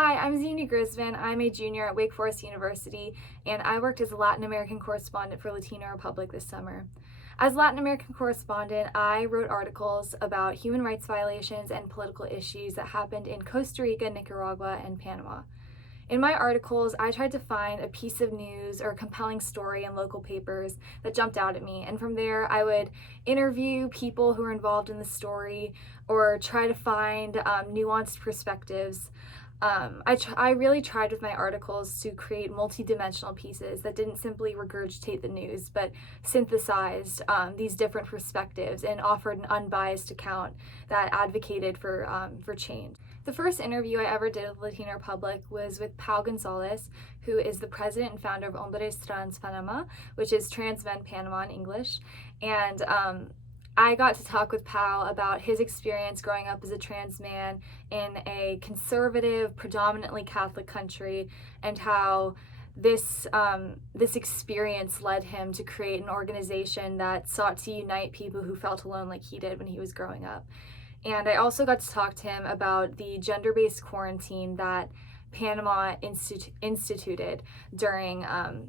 Hi, I'm Zenia Grzebin. I'm a junior at Wake Forest University, and I worked as a Latin American correspondent for Latina Republic this summer. As Latin American correspondent, I wrote articles about human rights violations and political issues that happened in Costa Rica, Nicaragua, and Panama. In my articles, I tried to find a piece of news or a compelling story in local papers that jumped out at me, and from there I would interview people who were involved in the story or try to find nuanced perspectives. I really tried with my articles to create multi-dimensional pieces that didn't simply regurgitate the news, but synthesized these different perspectives and offered an unbiased account that advocated for change. The first interview I ever did with Latina Republic was with Pau Gonzalez, who is the president and founder of Hombres Trans Panama, which is Trans Men Panama in English. And I got to talk with Pau about his experience growing up as a trans man in a conservative, predominantly Catholic country, and how this experience led him to create an organization that sought to unite people who felt alone like he did when he was growing up. And I also got to talk to him about the gender-based quarantine that Panama instituted during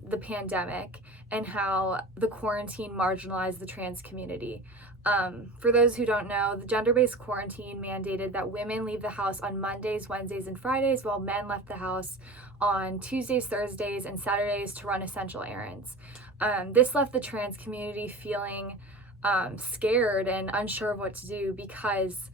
the pandemic, and how the quarantine marginalized the trans community. For those who don't know, the gender-based quarantine mandated that women leave the house on Mondays, Wednesdays, and Fridays, while men left the house on Tuesdays, Thursdays, and Saturdays to run essential errands. This left the trans community feeling scared and unsure of what to do, because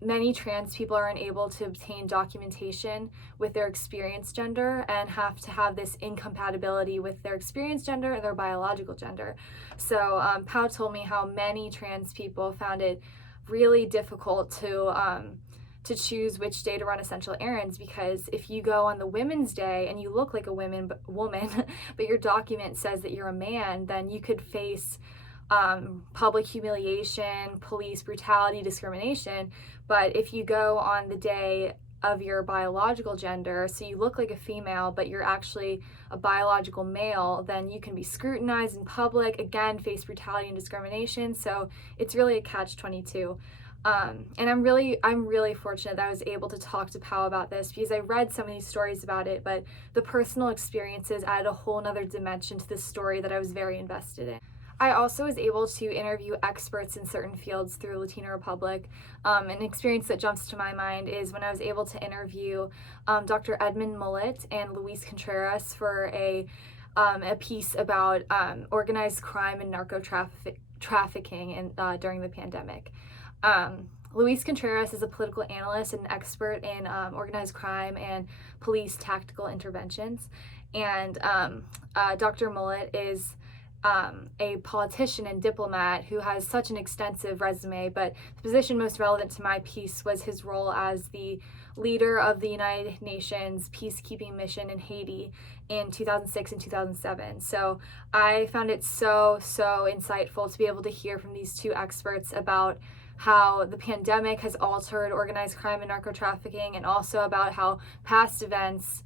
many trans people are unable to obtain documentation with their experienced gender and have to have this incompatibility with their experienced gender and their biological gender. So Pau told me how many trans people found it really difficult to choose which day to run essential errands, because if you go on the Women's Day and you look like a woman, but your document says that you're a man, then you could face public humiliation, police brutality, discrimination. But if you go on the day of your biological gender, so you look like a female but you're actually a biological male, then you can be scrutinized in public, again face brutality and discrimination. So it's really a catch-22. And I'm really fortunate that I was able to talk to Pau about this, because I read some of these stories about it, but the personal experiences added a whole nother dimension to this story that I was very invested in. I also was able to interview experts in certain fields through Latina Republic. An experience that jumps to my mind is when I was able to interview Dr. Edmund Mullet and Luis Contreras for a piece about organized crime and narco-trafficking during the pandemic. Luis Contreras is a political analyst and an expert in organized crime and police tactical interventions. And Dr. Mullet is a politician and diplomat who has such an extensive resume, but the position most relevant to my piece was his role as the leader of the United Nations peacekeeping mission in Haiti in 2006 and 2007. So I found it so insightful to be able to hear from these two experts about how the pandemic has altered organized crime and narco-trafficking, and also about how past events,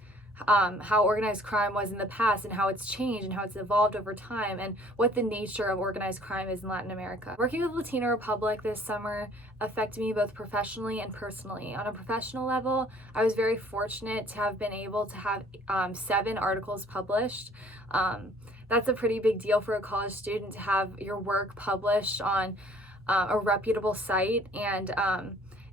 how organized crime was in the past and how it's changed and how it's evolved over time, and what the nature of organized crime is in Latin America. Working with Latina Republic this summer affected me both professionally and personally. On a professional level, I was very fortunate to have been able to have 7 articles published. That's a pretty big deal for a college student, to have your work published on a reputable site, and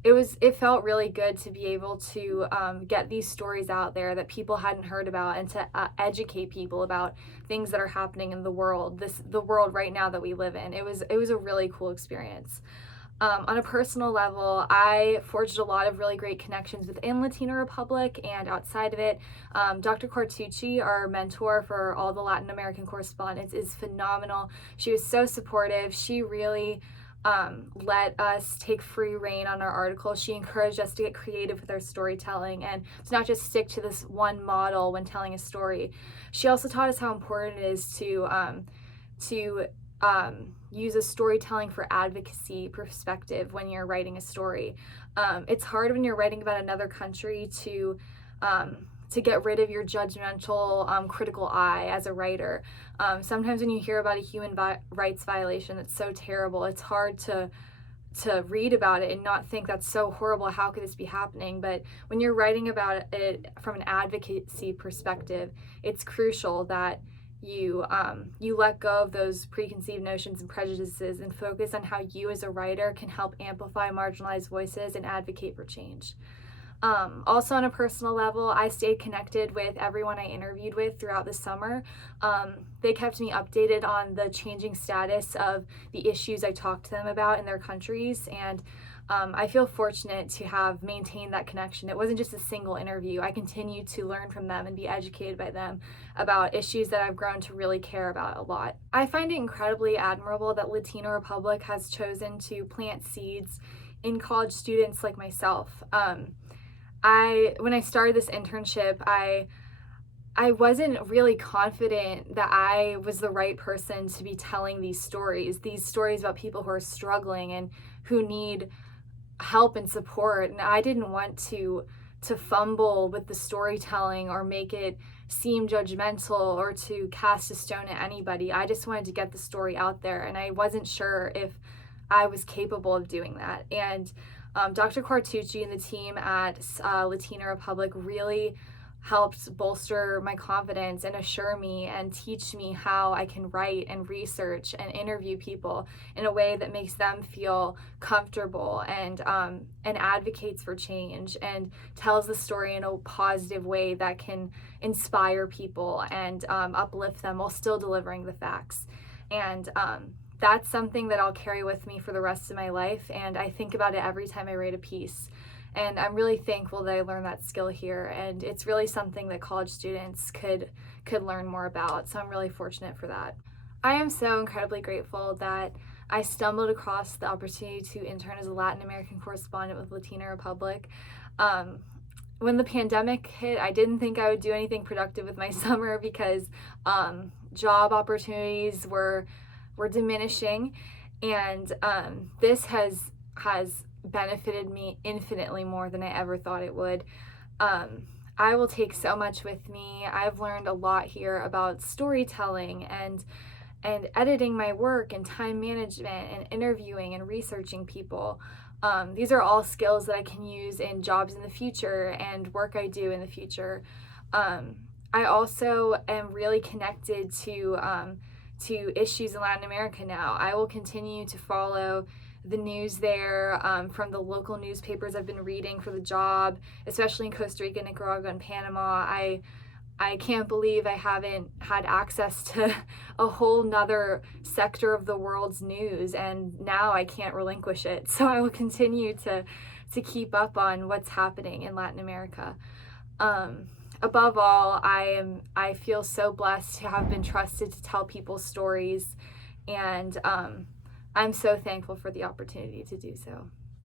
it felt really good to be able to get these stories out there that people hadn't heard about, and to educate people about things that are happening in the world, the world right now that we live in. It was a really cool experience. On a personal level, I forged a lot of really great connections within Latina Republic and outside of it. Dr. Cortucci, our mentor for all the Latin American correspondents, is phenomenal. She was so supportive. She really let us take free reign on our articles. She encouraged us to get creative with our storytelling and to not just stick to this one model when telling a story. She also taught us how important it is to use a storytelling for advocacy perspective when you're writing a story. It's hard when you're writing about another country to get rid of your judgmental, critical eye as a writer. Sometimes when you hear about a human rights violation that's so terrible, it's hard to read about it and not think that's so horrible, how could this be happening? But when you're writing about it from an advocacy perspective, it's crucial that you let go of those preconceived notions and prejudices and focus on how you as a writer can help amplify marginalized voices and advocate for change. Also on a personal level, I stayed connected with everyone I interviewed with throughout the summer. They kept me updated on the changing status of the issues I talked to them about in their countries, and I feel fortunate to have maintained that connection. It wasn't just a single interview. I continued to learn from them and be educated by them about issues that I've grown to really care about a lot. I find it incredibly admirable that Latina Republic has chosen to plant seeds in college students like myself. When I started this internship, I wasn't really confident that I was the right person to be telling these stories about people who are struggling and who need help and support. And I didn't want to fumble with the storytelling or make it seem judgmental or to cast a stone at anybody. I just wanted to get the story out there, and I wasn't sure if I was capable of doing that. And Dr. Quartucci and the team at Latina Republic really helped bolster my confidence and assure me and teach me how I can write and research and interview people in a way that makes them feel comfortable and advocates for change and tells the story in a positive way that can inspire people and uplift them while still delivering the facts. And that's something that I'll carry with me for the rest of my life, and I think about it every time I write a piece. And I'm really thankful that I learned that skill here, and it's really something that college students could learn more about, so I'm really fortunate for that. I am so incredibly grateful that I stumbled across the opportunity to intern as a Latin American correspondent with Latina Republic. When the pandemic hit, I didn't think I would do anything productive with my summer because job opportunities were diminishing, and this has benefited me infinitely more than I ever thought it would. I will take so much with me. I've learned a lot here about storytelling and editing my work and time management and interviewing and researching people. These are all skills that I can use in jobs in the future and work I do in the future. I also am really connected to issues in Latin America now. I will continue to follow the news there from the local newspapers I've been reading for the job, especially in Costa Rica, Nicaragua, and Panama. I can't believe I haven't had access to a whole nother sector of the world's news, and now I can't relinquish it. So I will continue to keep up on what's happening in Latin America. Above all, I feel so blessed to have been trusted to tell people's stories, and I'm so thankful for the opportunity to do so.